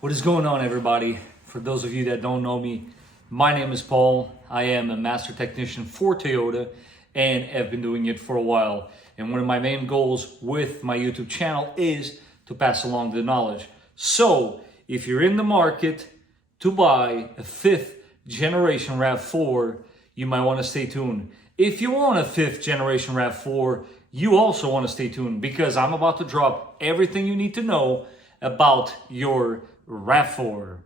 What is going on, everybody? For those of you that don't know me, my name is Paul. I am a master technician for Toyota and have been doing it for a while. And one of my main goals with my YouTube channel is to pass along the knowledge. So if you're in the market to buy a 5th generation RAV4, you might want to stay tuned. If you want a 5th generation RAV4, you also want to stay tuned because I'm about to drop everything you need to know about your RAV4.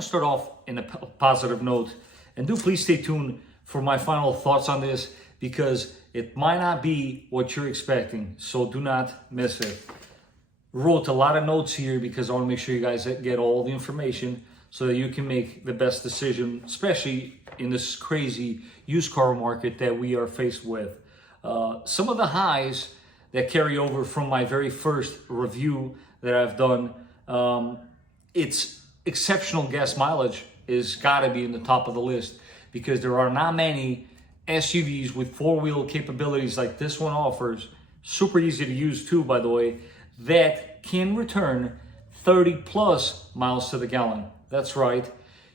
Start off in a positive note, and do please stay tuned for my final thoughts on this because it might not be what you're expecting, so do not miss it. Wrote a lot of notes here because I want to make sure you guys get all the information so that you can make the best decision, especially in this crazy used car market that we are faced with. Some of the highs that carry over from my very first review that I've done, it's exceptional gas mileage is got to be in the top of the list because there are not many SUVs with four-wheel capabilities like this one offers, super easy to use too, by the way, that can return 30 plus miles to the gallon. That's right,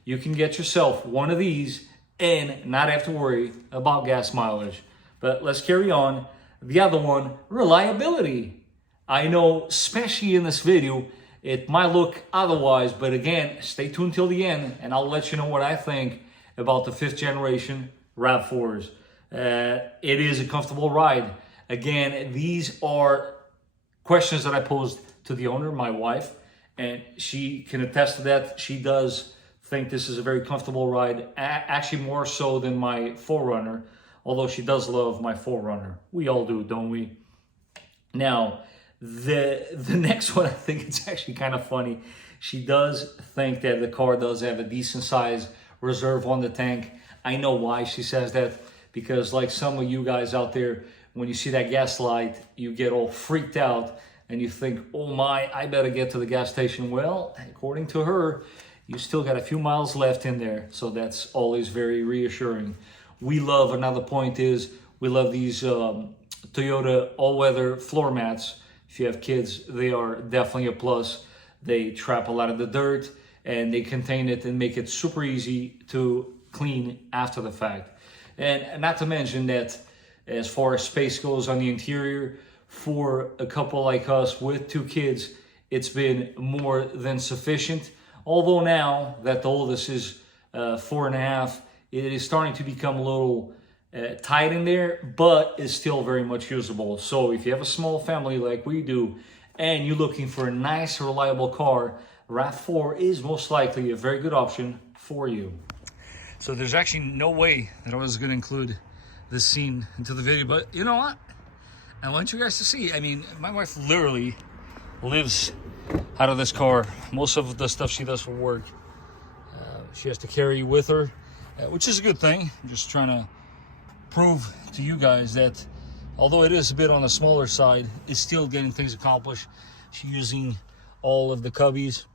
you can get yourself one of these and not have to worry about gas mileage. But let's carry on. The other one, reliability. I know, especially in this video, it might look otherwise, but again, stay tuned till the end and I'll let you know what I think about the 5th generation RAV4s. It is a comfortable ride. Again, these are questions that I posed to the owner, my wife, and she can attest to that. She does think this is a very comfortable ride, actually more so than my 4Runner, although she does love my 4Runner. We all do, don't we? Now, the next one, I think it's actually kind of funny. She does think that the car does have a decent size reserve on the tank. I know why she says that, because like some of you guys out there, when you see that gas light, you get all freaked out and you think, oh my, I better get to the gas station. Well, according to her, you still got a few miles left in there. So that's always very reassuring. We love, another point is, we love these Toyota all-weather floor mats. If you have kids, they are definitely a plus. They trap a lot of the dirt and they contain it and make it super easy to clean after the fact. And not to mention that as far as space goes on the interior, for a couple like us with 2 kids, it's been more than sufficient. Although now that the oldest is 4.5, it is starting to become a little tight in there, but is still very much usable. So if you have a small family like we do and you're looking for a nice, reliable car, RAV4 is most likely a very good option for you. So there's actually no way that I was going to include this scene into the video, but you know what? I want you guys to see. I mean, my wife literally lives out of this car. Most of the stuff she does for work, she has to carry with her, which is a good thing. I'm just trying to prove to you guys that although it is a bit on the smaller side, it's still getting things accomplished. She's using all of the cubbies.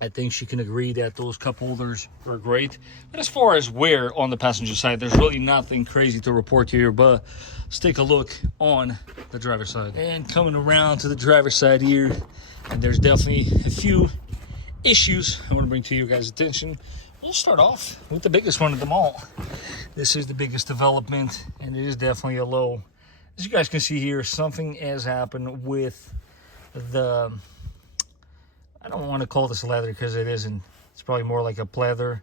I think she can agree that those cup holders are great. But as far as wear on the passenger side, there's really nothing crazy to report here, but let's take a look on the driver's side. And coming around to the driver's side here, and there's definitely a few issues I want to bring to you guys' attention. We'll start off with the biggest one of them all. This is the biggest development, and it is definitely a low. As you guys can see here, something has happened with the, I don't want to call this leather because it isn't. It's probably more like a pleather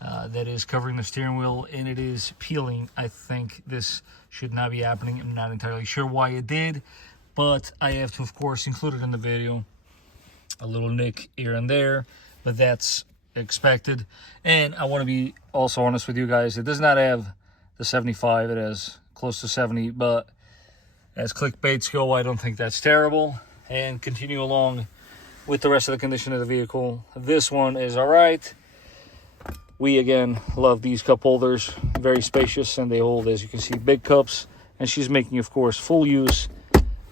that is covering the steering wheel, and it is peeling. I think this should not be happening. I'm not entirely sure why it did, but I have to, of course, include it in the video. A little nick here and there, but that's expected. And I want to be also honest with you guys, it does not have the 75. It has close to 70, but as clickbaits go, I don't think that's terrible. And continue along with the rest of the condition of the vehicle. This one is all right. We again love these cup holders, very spacious, and they hold, as you can see, big cups. And she's making, of course, full use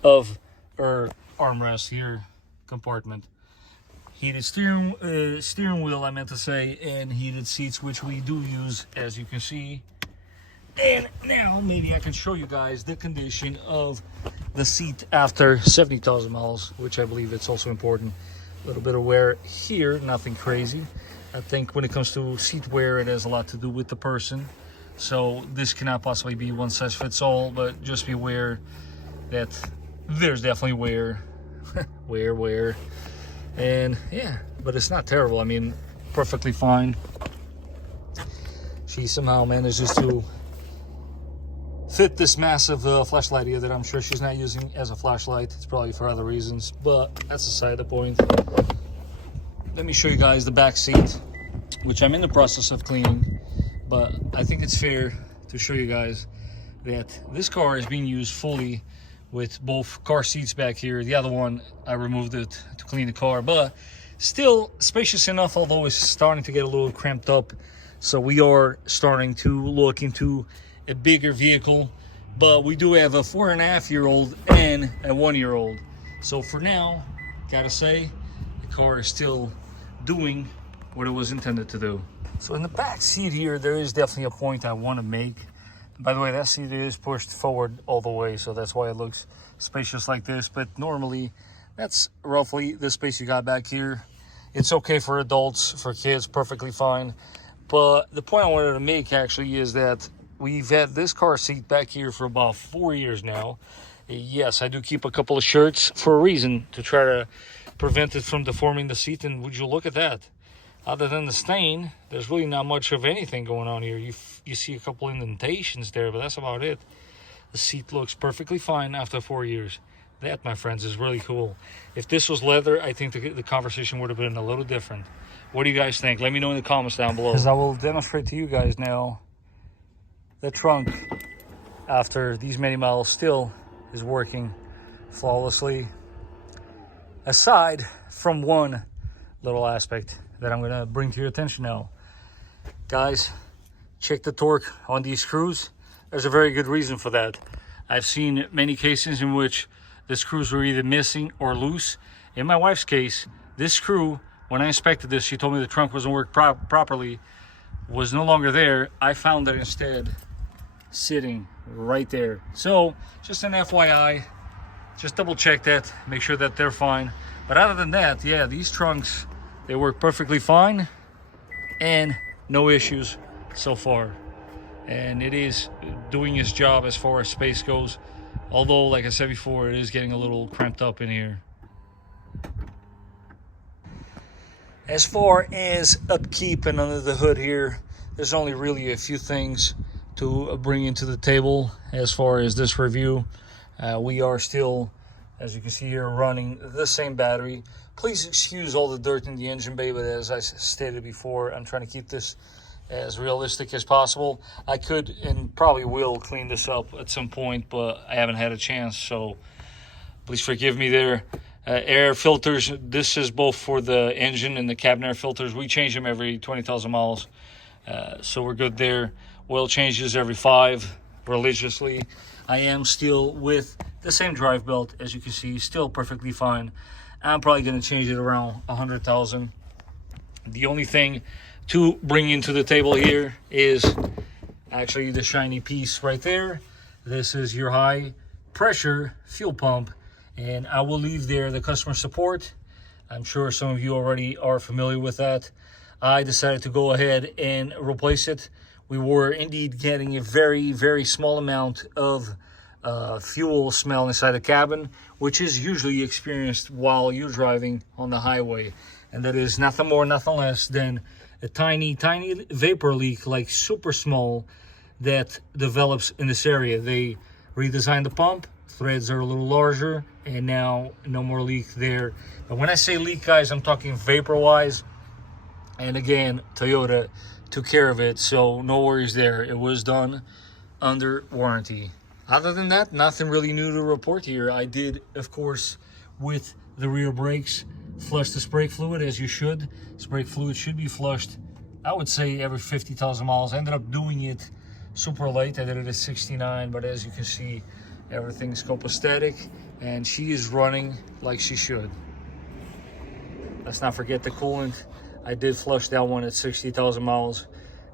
of her armrest here, compartment. Heated steering wheel, I meant to say, and heated seats, which we do use, as you can see. And now maybe I can show you guys the condition of the seat after 70,000 miles, which I believe it's also important. A little bit of wear here, nothing crazy. I think when it comes to seat wear, it has a lot to do with the person. So this cannot possibly be one size fits all, but just be aware that there's definitely wear. wear. And yeah, but it's not terrible. I mean, perfectly fine. She somehow manages to fit this massive flashlight here that I'm sure she's not using as a flashlight. It's probably for other reasons, but that's aside the point. Let me show you guys the back seat, which I'm in the process of cleaning, but I think it's fair to show you guys that this car is being used fully with both car seats back here. The other one, I removed it to clean the car, but still spacious enough, although it's starting to get a little cramped up. So we are starting to look into a bigger vehicle, but we do have a 4.5-year-old and a 1-year-old. So for now, gotta say, the car is still doing what it was intended to do. So in the back seat here, there is definitely a point I want to make. By the way, that seat is pushed forward all the way, so that's why it looks spacious like this. But normally, that's roughly the space you got back here. It's okay for adults, for kids, perfectly fine. But the point I wanted to make actually is that we've had this car seat back here for about 4 years now. Yes, I do keep a couple of shirts for a reason, to try to prevent it from deforming the seat. And would you look at that? Other than the stain, there's really not much of anything going on here. You see a couple indentations there, but that's about it. The seat looks perfectly fine after 4 years. That, my friends, is really cool. If this was leather, I think the conversation would have been a little different. What do you guys think? Let me know in the comments down below. As I will demonstrate to you guys now, the trunk, after these many miles, still is working flawlessly. Aside from one little aspect that I'm going to bring to your attention now. Guys, check the torque on these screws. There's a very good reason for that. I've seen many cases in which the screws were either missing or loose. In my wife's case, this screw, when I inspected this, she told me the trunk wasn't working properly, was no longer there. I found that instead sitting right there. So just an FYI, just double check that, make sure that they're fine. But other than that, yeah, these trunks, they work perfectly fine and no issues so far. And it is doing its job as far as space goes. Although, like I said before, it is getting a little cramped up in here. As far as upkeep and under the hood here, there's only really a few things to bring into the table as far as this review. We are still, as you can see here, running the same battery. Please excuse all the dirt in the engine bay, but as I stated before, I'm trying to keep this as realistic as possible. I could and probably will clean this up at some point, but I haven't had a chance, so please forgive me there. Air filters, this is both for the engine and the cabin air filters. We change them every 20,000 miles, so we're good there. Oil changes every 5 religiously. I am still with the same drive belt, as you can see, still perfectly fine. I'm probably going to change it around 100,000. The only thing to bring into the table here is actually the shiny piece right there. This is your high pressure fuel pump, and I will leave there the customer support. I'm sure some of you already are familiar with that. I decided to go ahead and replace it. We were indeed getting a very, very small amount of fuel smell inside the cabin, which is usually experienced while you're driving on the highway. And that is nothing more, nothing less than a tiny, tiny vapor leak, like super small, that develops in this area. They redesigned the pump, threads are a little larger, and now no more leak there. But when I say leak, guys, I'm talking vapor-wise. And again, Toyota took care of it, so no worries there. It was done. under warranty. Other than that, nothing really new to report here. I did, of course, with the rear brakes, flush this brake fluid as you should. This brake fluid should be flushed, I would say, every 50,000 miles. I ended up doing it super late. I did it at 69, but as you can see, everything's copacetic, and she is running like she should. Let's not forget the coolant. I did flush that one at 60,000 miles,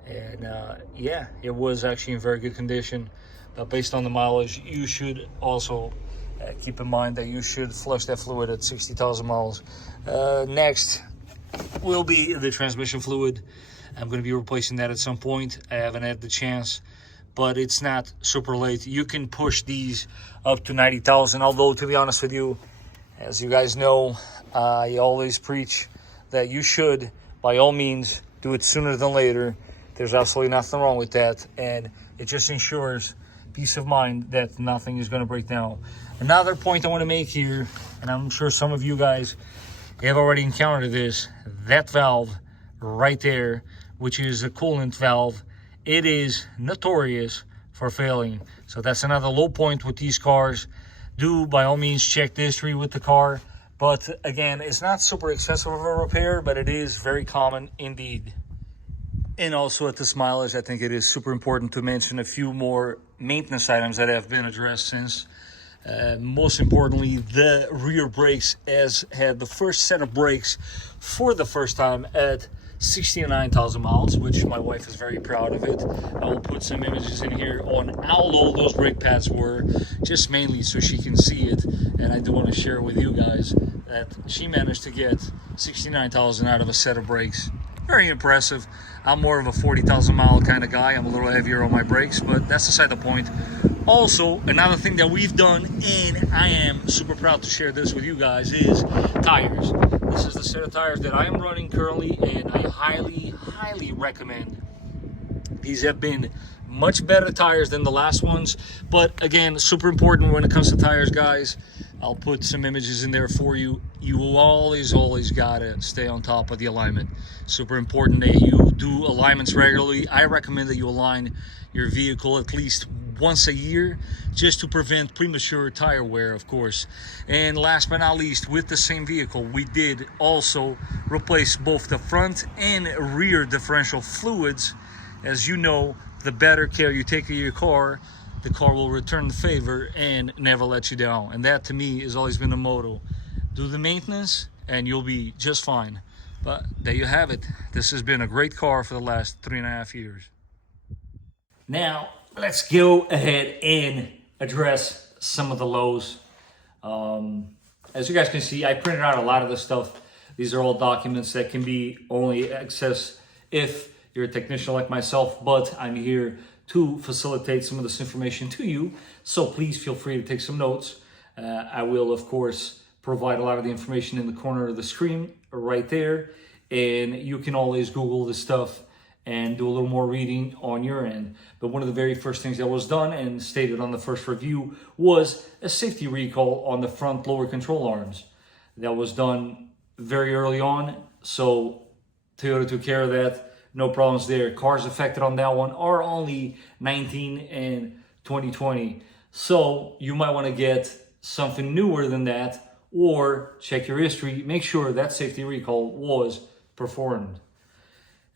and yeah, it was actually in very good condition. But based on the mileage, you should also keep in mind that you should flush that fluid at 60,000 miles. Next will be the transmission fluid. I'm going to be replacing that at some point. I haven't had the chance, but it's not super late. You can push these up to 90,000, although to be honest with you, as you guys know, I always preach that you should, by all means, do it sooner than later. There's absolutely nothing wrong with that, and it just ensures peace of mind that nothing is going to break down. Another point I want to make here, and I'm sure some of you guys have already encountered this, that valve right there, which is a coolant valve, it is notorious for failing. So that's another low point with these cars. Do by all means check the history with the car, but again, it's not super expensive of a repair, but it is very common indeed. And also at this mileage, I think it is super important to mention a few more maintenance items that have been addressed since. Most importantly, the rear brakes has had the first set of brakes for the first time at 69,000 miles, which my wife is very proud of it. I will put some images in here on how low those brake pads were, just mainly so she can see it. And I do want to share with you guys that she managed to get 69,000 out of a set of brakes. Very impressive. I'm more of a 40,000 mile kind of guy. I'm a little heavier on my brakes, but that's beside the point. Also, another thing that we've done, and I am super proud to share this with you guys, is tires. This is the set of tires that I am running currently, and I highly recommend. These have been much better tires than the last ones, but again, super important when it comes to tires, guys. I'll put some images in there for you. You will always gotta stay on top of the alignment. Super important that you do alignments regularly. I recommend that you align your vehicle at least once a year, just to prevent premature tire wear, of course. And last but not least, with the same vehicle, we did also replace both the front and rear differential fluids. As you know, the better care you take of your car, the car will return the favor and never let you down. And that to me has always been the motto. Do the maintenance and you'll be just fine. But there you have it. This has been a great car for the last 3.5 years. Now, let's go ahead and address some of the lows. As you guys can see, I printed out a lot of this stuff. These are all documents that can be only accessed if you're a technician like myself, but I'm here to facilitate some of this information to you. So please feel free to take some notes. I will, of course, provide a lot of the information in the corner of the screen right there. And you can always Google this stuff and do a little more reading on your end. But one of the very first things that was done and stated on the first review was a safety recall on the front lower control arms. That was done very early on, so Toyota took care of that. No problems there. Cars affected on that one are only 19 and 2020. So you might want to get something newer than that, or check your history. Make sure that safety recall was performed.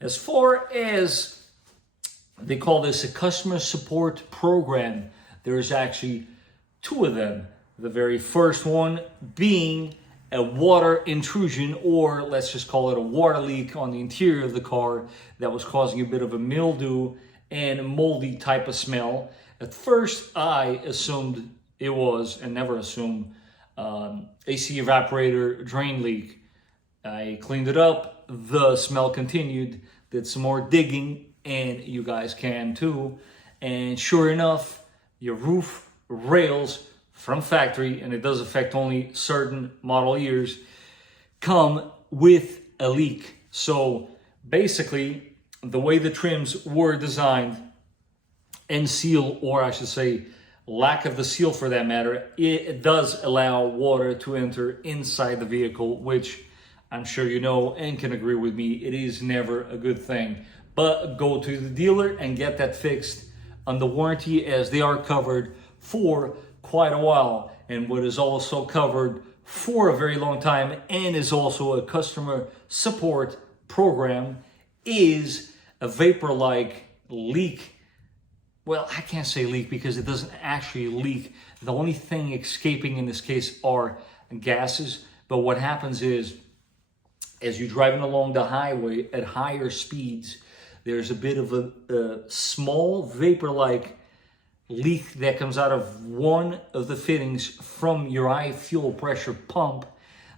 As far as, they call this a customer support program, there's actually two of them. The very first one being a water intrusion, or let's just call it a water leak on the interior of the car that was causing a bit of a mildew and moldy type of smell. At first, I assumed it was, and never assume, AC evaporator drain leak. I cleaned it up, the smell continued, did some more digging, and you guys can too. And sure enough, your roof rails from factory, and it does affect only certain model years, come with a leak. So basically, the way the trims were designed and seal, or I should say, lack of the seal for that matter, it does allow water to enter inside the vehicle, which I'm sure you know and can agree with me, it is never a good thing. But go to the dealer and get that fixed on the warranty, as they are covered for quite a while, and what is also covered for a very long time and is also a customer support program is a vapor-like leak. Well, I can't say leak because it doesn't actually leak. The only thing escaping in this case are gases. But what happens is, as you're driving along the highway at higher speeds, there's a bit of a small vapor-like leak that comes out of one of the fittings from your high fuel pressure pump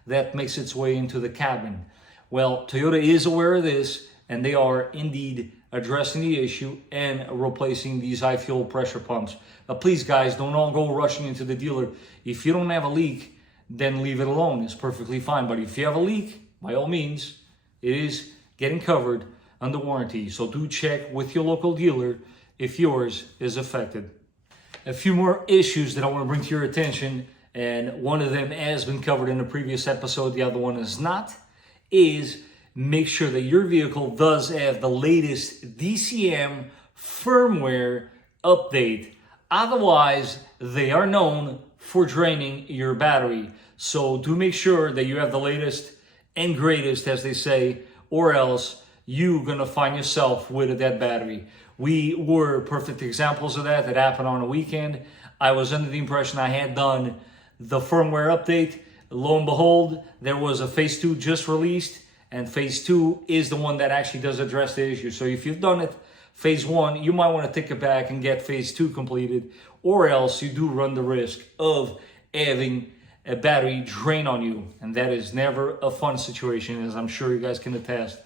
that makes its way into the cabin. Well, Toyota is aware of this, and they are indeed addressing the issue and replacing these high fuel pressure pumps. But please, guys, don't all go rushing into the dealer. If you don't have a leak, then leave it alone. It's perfectly fine. But if you have a leak, by all means, it is getting covered under warranty. So do check with your local dealer if yours is affected. A few more issues that I want to bring to your attention, and one of them has been covered in a previous episode, the other one is not, is make sure that your vehicle does have the latest DCM firmware update. Otherwise, they are known for draining your battery. So do make sure that you have the latest and greatest, as they say, or else you're gonna find yourself with a dead battery. We were perfect examples of that. That happened on a weekend. I was under the impression I had done the firmware update. Lo and behold, there was a phase 2 just released, and phase 2 is the one that actually does address the issue. So if you've done it phase 1, you might want to take it back and get phase 2 completed, or else you do run the risk of having a battery drain on you, and that is never a fun situation, as I'm sure you guys can attest.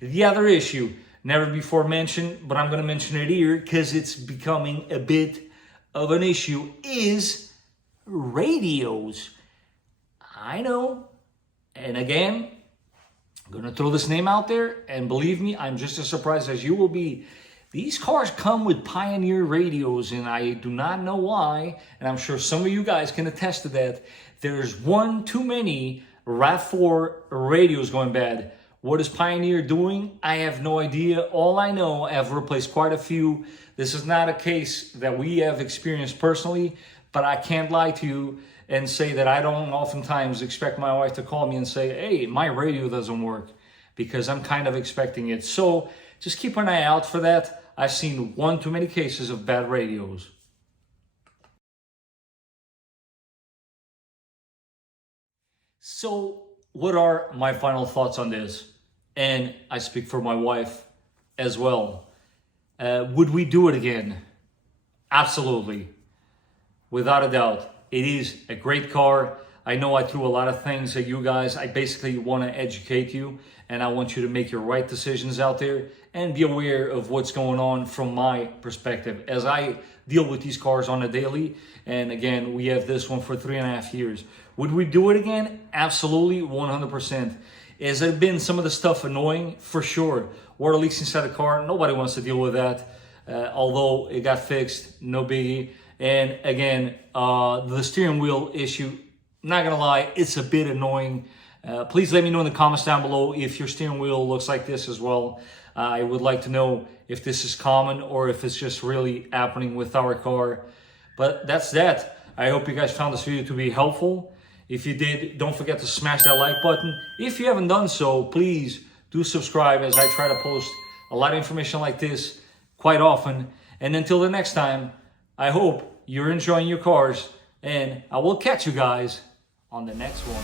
The other issue, never before mentioned, but I'm going to mention it here because it's becoming a bit of an issue, is radios. I know, and again, I'm going to throw this name out there, and believe me, I'm just as surprised as you will be. These cars come with Pioneer radios, and I do not know why, and I'm sure some of you guys can attest to that. There's one too many RAV4 radios going bad. What is Pioneer doing? I have no idea. All I know, I've replaced quite a few. This is not a case that we have experienced personally, but I can't lie to you and say that I don't oftentimes expect my wife to call me and say, hey, my radio doesn't work, because I'm kind of expecting it. So just keep an eye out for that. I've seen one too many cases of bad radios. So what are my final thoughts on this? And I speak for my wife as well. Would we do it again? Absolutely. Without a doubt. It is a great car. I know I threw a lot of things at you guys. I basically want to educate you, and I want you to make your right decisions out there and be aware of what's going on from my perspective as I deal with these cars on a daily. And again, we have this one for 3.5 years. Would we do it again? Absolutely, 100%. Has it been some of the stuff annoying? For sure. Water leaks inside the car. Nobody wants to deal with that. Although it got fixed, no biggie. And again, the steering wheel issue, not gonna lie, it's a bit annoying. Please let me know in the comments down below if your steering wheel looks like this as well. I would like to know if this is common or if it's just really happening with our car. But that's that. I hope you guys found this video to be helpful. If you did, don't forget to smash that like button. If you haven't done so, please do subscribe, as I try to post a lot of information like this quite often. And until the next time, I hope you're enjoying your cars, and I will catch you guys on the next one.